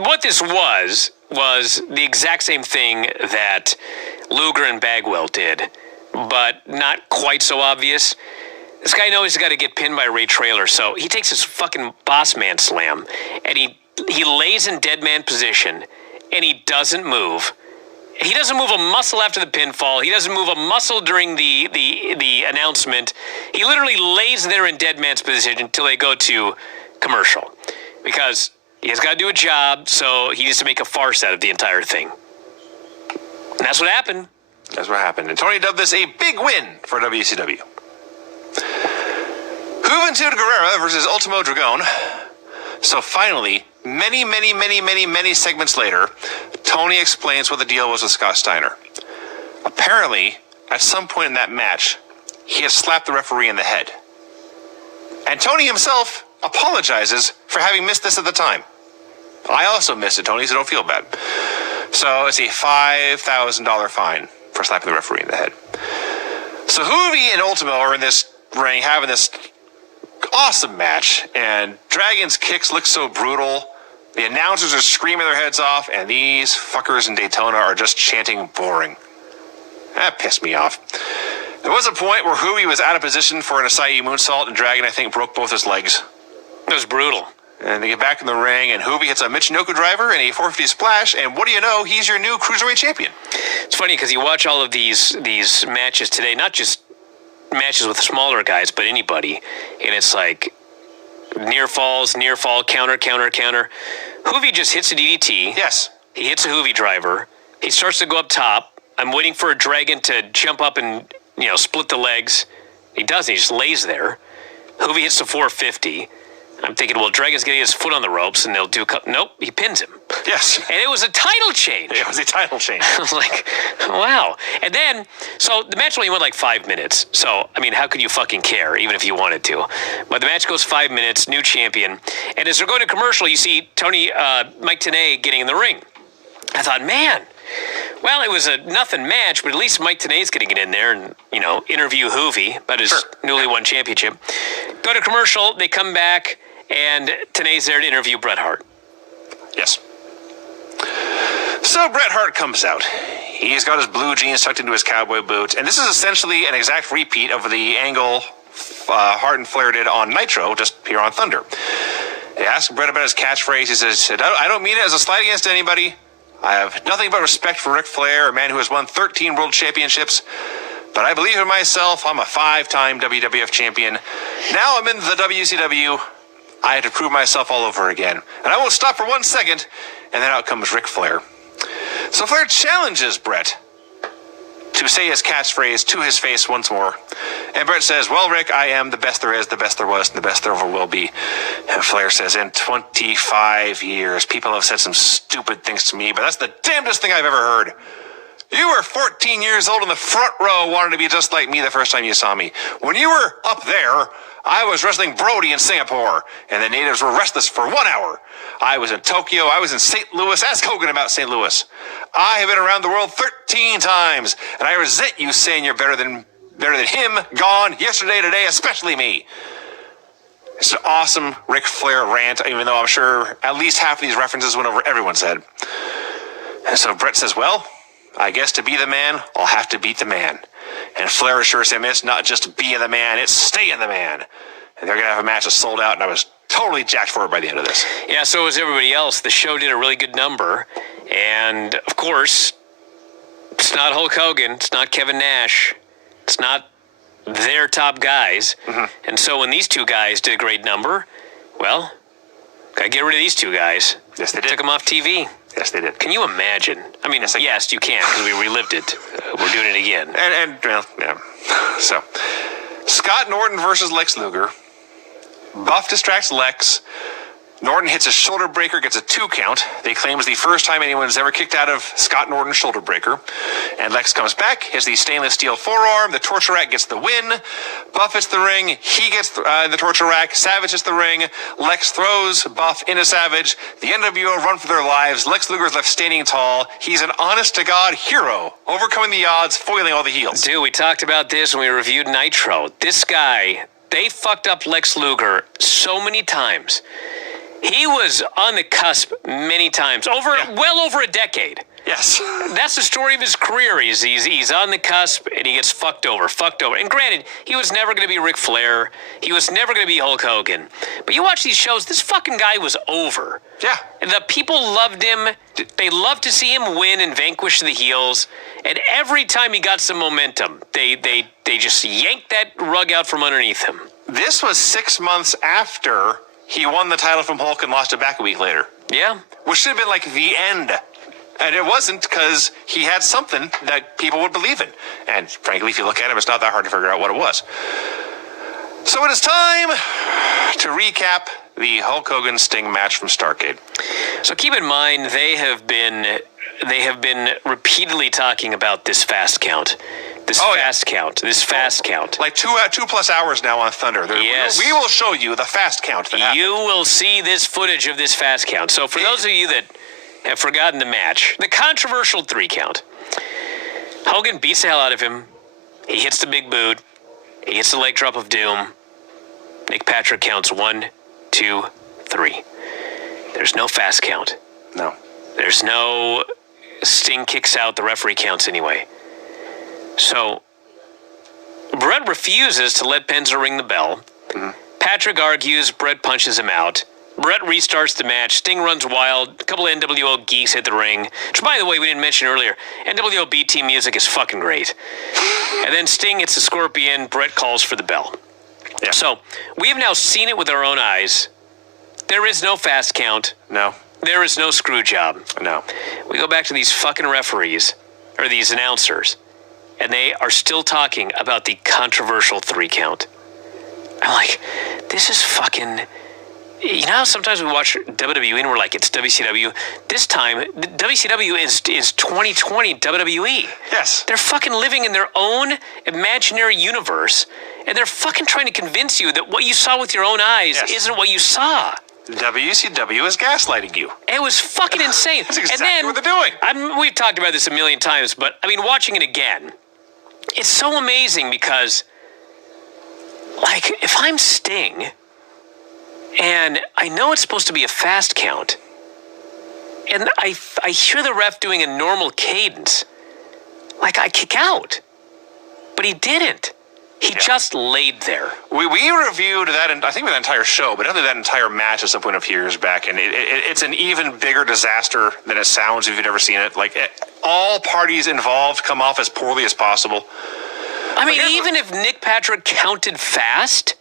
what this was the exact same thing that Luger and Bagwell did but not quite so obvious. This guy knows he's got to get pinned by Ray Traylor, so he takes his fucking boss man slam, and he lays in dead man position, and he doesn't move. He doesn't move a muscle after the pinfall. He doesn't move a muscle during the announcement. He literally lays there in dead man's position until they go to commercial, because he's got to do a job, so he needs to make a farce out of the entire thing. And that's what happened. That's what happened. And Tony dubbed this a big win for WCW. Juventud Guerrera versus Ultimo Dragon. So finally, many segments later, Tony explains what the deal was with Scott Steiner. Apparently, at some point in that match, he had slapped the referee in the head. And Tony himself apologizes for having missed this at the time. I also missed it, Tony, so don't feel bad. So it's a $5,000 fine for slapping the referee in the head. So Juvi and Ultimo are in this ring having this awesome match, and Dragon's kicks look so brutal. The announcers are screaming their heads off, and these fuckers in Daytona are just chanting boring. That pissed me off. There was a point where Juvi was out of position for an Asai moonsault, and Dragon, I think, broke both his legs. It was brutal. And they get back in the ring, and Juvi hits a Michinoku driver and a 450 splash, and what do you know? He's your new Cruiserweight champion. It's funny because you watch all of these matches today, not just matches with smaller guys, but anybody, and it's like near fall, counter. Juvi just hits a DDT. Yes. He hits a Juvi driver. He starts to go up top. I'm waiting for a Dragon to jump up and, split the legs. He doesn't. He just lays there. Juvi hits the 450. I'm thinking, well, Dragon's getting his foot on the ropes, and they'll do... Nope, he pins him. Yes. And it was a title change. It was a title change. I was like, wow. And then, so the match only went like 5 minutes. So, I mean, how could you fucking care, even if you wanted to? But the match goes 5 minutes, new champion. And as they're going to commercial, you see Mike Tenay getting in the ring. I thought, man, well, it was a nothing match, but at least Mike Tenay's going to get in there and, interview Juvi about his newly won championship. Go to commercial, they come back, and Tenay's there to interview Bret Hart. Yes. So Bret Hart comes out. He's got his blue jeans tucked into his cowboy boots, and this is essentially an exact repeat of the angle Hart and Flair did on Nitro, just here on Thunder. They ask Bret about his catchphrase. He says, I don't mean it as a slight against anybody. I have nothing but respect for Ric Flair, a man who has won 13 world championships. But I believe in myself. I'm a 5-time WWF champion. Now I'm in the WCW. I had to prove myself all over again. And I won't stop for 1 second. And then out comes Ric Flair. So Flair challenges Bret to say his catchphrase to his face once more. And Bret says, well, Rick, I am the best there is, the best there was, and the best there ever will be. And Flair says, in 25 years, people have said some stupid things to me, but that's the damnedest thing I've ever heard. You were 14 years old in the front row, wanted to be just like me the first time you saw me. When you were up there, I was wrestling Brody in Singapore, and the natives were restless for 1 hour. I was in Tokyo, I was in St. Louis. Ask Hogan about St. Louis. I have been around the world 13 times, and I resent you saying you're better than him, gone, yesterday, today, especially me. It's an awesome Ric Flair rant, even though I'm sure at least half of these references went over everyone's head. And so Bret says, well, I guess to be the man, I'll have to beat the man. And Flair assures him it's not just being the man, it's staying the man. And they're going to have a match that's sold out, and I was totally jacked for it by the end of this. Yeah, so was everybody else. The show did a really good number. And, of course, it's not Hulk Hogan. It's not Kevin Nash. It's not their top guys. Mm-hmm. And so when these two guys did a great number, well, got to get rid of these two guys. Yes, they did. Took them off TV. Yes, they did. Can you imagine? I mean, yes, you can, because we relived it. We're doing it again. And well, yeah. So, Scott Norton versus Lex Luger. Buff distracts Lex. Norton hits a shoulder breaker, gets a 2 count. They claim it's the first time anyone's ever kicked out of Scott Norton's shoulder breaker. And Lex comes back, hits the stainless steel forearm. The torture rack gets the win. Buff hits the ring. He gets the torture rack. Savage hits the ring. Lex throws Buff into Savage. The NWO run for their lives. Lex Luger's left standing tall. He's an honest-to-God hero, overcoming the odds, foiling all the heels. Dude, we talked about this when we reviewed Nitro. This guy, they fucked up Lex Luger so many times. He was on the cusp many times, well over a decade. Yes. That's the story of his career. He's on the cusp, and he gets fucked over. And granted, he was never going to be Ric Flair. He was never going to be Hulk Hogan. But you watch these shows, this fucking guy was over. Yeah. And the people loved him. They loved to see him win and vanquish the heels. And every time he got some momentum, they just yanked that rug out from underneath him. This was 6 months after he won the title from Hulk and lost it back a week later. Yeah. Which should have been like the end. And it wasn't, because he had something that people would believe in. And frankly, if you look at him, it's not that hard to figure out what it was. So it is time to recap the Hulk Hogan Sting match from Starrcade. So keep in mind, they have been repeatedly talking about this fast count. This fast count. Like 2+ hours now on Thunder. Yes. We will show you the fast count that happened. You will see this footage of this fast count. So for those of you that have forgotten the match, the controversial 3 count. Hogan beats the hell out of him. He hits the big boot. He hits the leg drop of doom. Nick Patrick counts 1, 2, 3. There's no fast count. No. There's no Sting kicks out, the referee counts anyway. So Brett refuses to let Penzer ring the bell. Mm-hmm. Patrick argues, Brett punches him out. Brett restarts the match. Sting runs wild. A couple of NWO geeks hit the ring. Which, by the way, we didn't mention earlier. NWO B team music is fucking great. And then Sting hits the Scorpion. Brett calls for the bell. Yeah. So we have now seen it with our own eyes. There is no fast count. No. There is no screw job. No. We go back to these fucking referees, or these announcers, and they are still talking about the controversial 3 count. I'm like, this is fucking... You know how sometimes we watch WWE and we're like, it's WCW? This time, WCW is 2020 WWE. Yes. They're fucking living in their own imaginary universe, and they're fucking trying to convince you that what you saw with your own eyes isn't what you saw. WCW is gaslighting you. It was fucking insane. That's exactly and then, what they're doing. We've talked about this a million times, but, I mean, watching it again, it's so amazing because, like, if I'm Sting... and I know it's supposed to be a fast count, and I hear the ref doing a normal cadence, like I kick out. But he didn't. He just laid there. We reviewed that, I think with that entire show, but only that entire match at some point a few years back, and it's an even bigger disaster than it sounds if you've never seen it. Like, all parties involved come off as poorly as possible. I mean, even if Nick Patrick counted fast,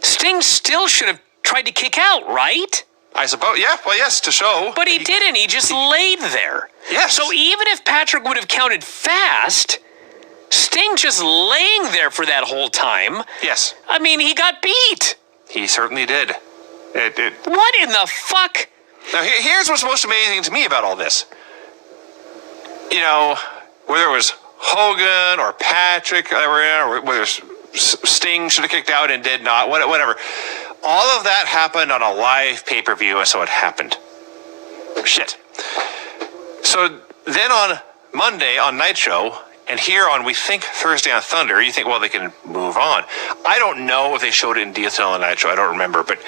Sting still should have tried to kick out, right? I suppose, yeah. Well, yes, to show. But he didn't. He just laid there. Yes. So even if Patrick would have counted fast, Sting just laying there for that whole time. Yes. I mean, he got beat. He certainly did. What in the fuck? Now, here's what's most amazing to me about all this. You know, whether it was Hogan or Patrick, or whether Sting should have kicked out and did not, whatever. All of that happened on a live pay-per-view, so it happened. Shit. So then on Monday on Nitro, and here on, we think, Thursday on Thunder, you think, well, they can move on. I don't know if they showed it in detail on Nitro. I don't remember, but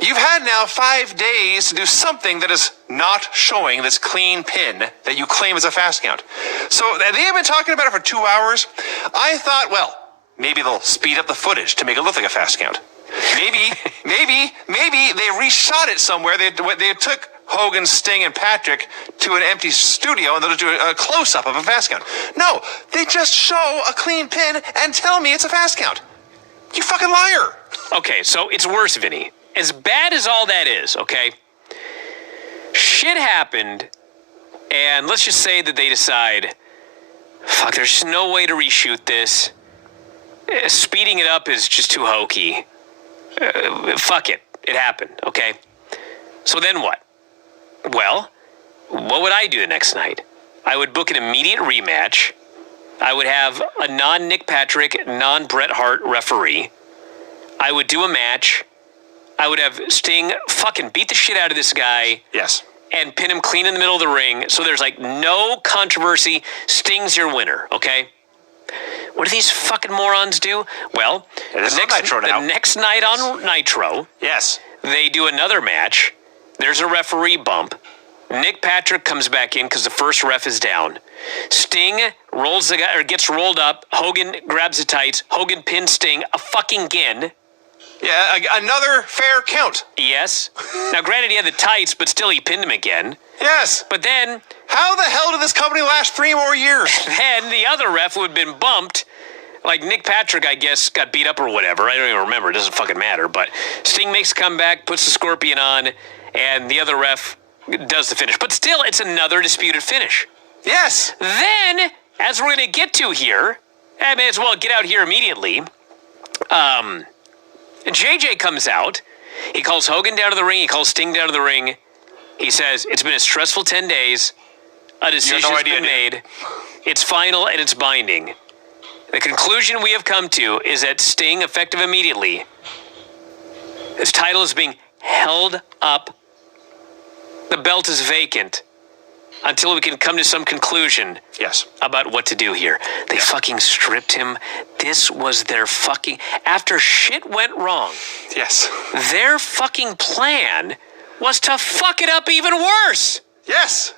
you've had now 5 days to do something that is not showing this clean pin that you claim is a fast count. So they have been talking about it for 2 hours. I thought, well, maybe they'll speed up the footage to make it look like a fast count. Maybe they reshot it somewhere. They took Hogan, Sting, and Patrick to an empty studio and they'll do a close-up of a fast count. No, they just show a clean pin and tell me it's a fast count. You fucking liar. Okay, so it's worse, Vinny. As bad as all that is, okay? Shit happened, and let's just say that they decide, fuck, there's just no way to reshoot this. Speeding it up is just too hokey. Fuck it. It happened, okay? So then what? Well, what would I do the next night? I would book an immediate rematch. I would have a non-Nick Patrick, non-Bret Hart referee. I would do a match. I would have Sting fucking beat the shit out of this guy. Yes. And pin him clean in the middle of the ring. So there's like no controversy. Sting's your winner, okay? What do these fucking morons do? Well, the next night on Nitro, Yes. they do another match. There's a referee bump. Nick Patrick comes back in because the first ref is down. Sting rolls the guy, or gets rolled up. Hogan grabs the tights. Hogan pins Sting again. Yeah, another fair count. Yes. Now, granted, he had the tights, but still he pinned him again. Yes. But then, How the hell did this company last 3 more years? then the other ref who had been bumped, like Nick Patrick, I guess, got beat up or whatever. I don't even remember. It doesn't fucking matter. But Sting makes a comeback, puts the Scorpion on, and the other ref does the finish. But still, it's another disputed finish. Yes. Then, as we're going to get to here, I may as well get out here immediately. JJ comes out. He calls Hogan down to the ring. He calls Sting down to the ring. He says, it's been a stressful 10 days. A decision's been made. It's final and it's binding. The conclusion we have come to is that Sting, effective immediately, his title is being held up. The belt is vacant until we can come to some conclusion Yes. about what to do here. They fucking stripped him. This was their fucking... After shit went wrong, Yes. their fucking plan was to fuck it up even worse. Yes.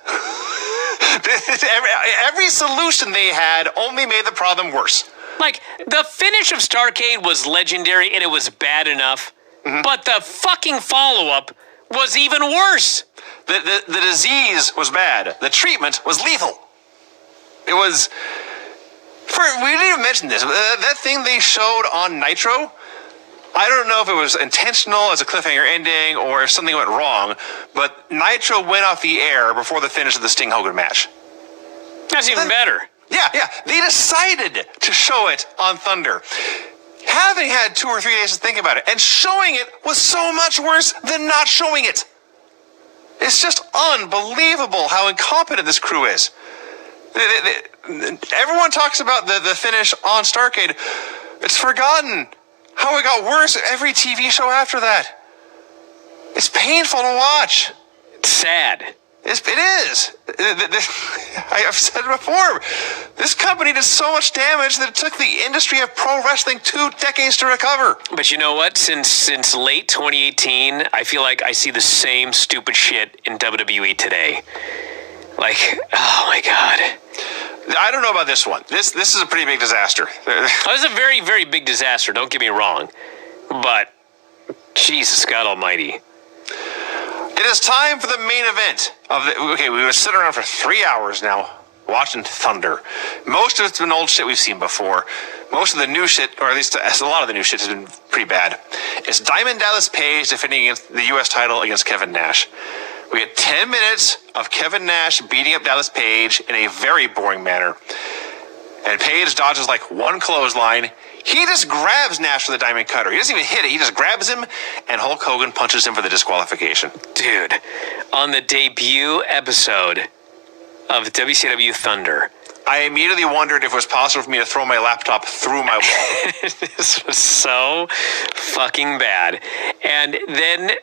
every solution they had only made the problem worse. Like, the finish of Starrcade was legendary and it was bad enough, but the fucking follow-up was even worse. The disease was bad. The treatment was lethal. It was... we didn't even mention this. That thing they showed on Nitro, I don't know if it was intentional as a cliffhanger ending or if something went wrong, but Nitro went off the air before the finish of the Sting Hogan match. That's even better. Yeah. They decided to show it on Thunder. Having had 2 or 3 days to think about it, and showing it was so much worse than not showing it. It's just unbelievable how incompetent this crew is. Everyone talks about the finish on Starrcade. It's forgotten how it got worse every TV show after that. It's painful to watch. It's sad. It is. I've said it before. This company did so much damage that it took the industry of pro wrestling 2 decades to recover. But you know what? Since late 2018, I feel like I see the same stupid shit in WWE today. Like, oh my God. I don't know about this one. This is a pretty big disaster. It's a very, very big disaster, don't get me wrong. But, Jesus God almighty. It is time for the main event of the... Okay, we were sitting around for 3 hours now watching Thunder. Most of it's been old shit we've seen before. Most of the new shit, or at least a lot of the new shit, has been pretty bad. It's Diamond Dallas Page defending against the U.S. title against Kevin Nash. We get 10 minutes of Kevin Nash beating up Dallas Page in a very boring manner. And Page dodges like one clothesline. He just grabs Nash with a diamond cutter. He doesn't even hit it. He just grabs him, and Hulk Hogan punches him for the disqualification. Dude, on the debut episode of WCW Thunder, I immediately wondered if it was possible for me to throw my laptop through my wall. this was so fucking bad. And then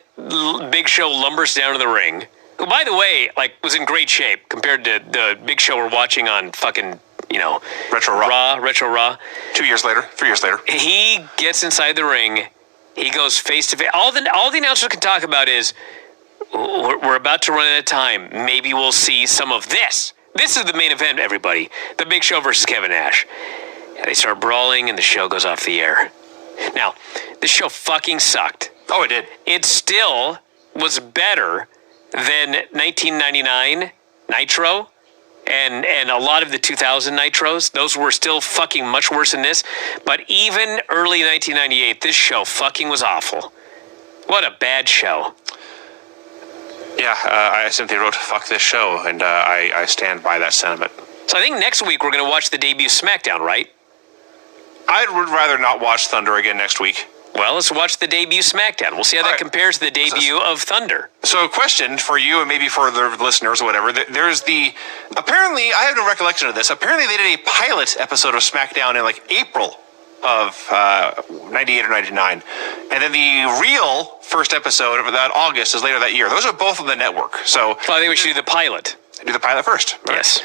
Big Show lumbers down to the ring, who, by the way, like, was in great shape compared to the Big Show we're watching on fucking, Retro Raw. Retro Raw. 2 years later, 3 years later. He gets inside the ring. He goes face to face. All the announcers can talk about is, we're about to run out of time. Maybe we'll see some of this. This is the main event, everybody. The Big Show versus Kevin Nash. And they start brawling, and the show goes off the air. Now, this show fucking sucked. Oh, it did. It still was better than 1999 Nitro and a lot of the 2000 Nitros. Those were still fucking much worse than this. But even early 1998, this show fucking was awful. What a bad show. Yeah, I simply wrote, fuck this show, and I stand by that sentiment. So I think next week we're going to watch the debut SmackDown, right? I would rather not watch Thunder again next week. Well, let's watch the debut SmackDown. We'll see how that compares to the debut of Thunder. So a question for you and maybe for the listeners or whatever. There's apparently, I have no recollection of this. Apparently they did a pilot episode of SmackDown in like April of 98 or 99. And then the real first episode of that August is later that year. Those are both on the network. So Well, I think we should do the pilot. Do the pilot first. Yes.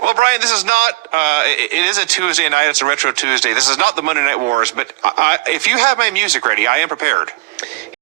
Well, Brian, this is not, it is a Tuesday night. It's a Retro Tuesday. This is not the Monday Night Wars, but if you have my music ready, I am prepared.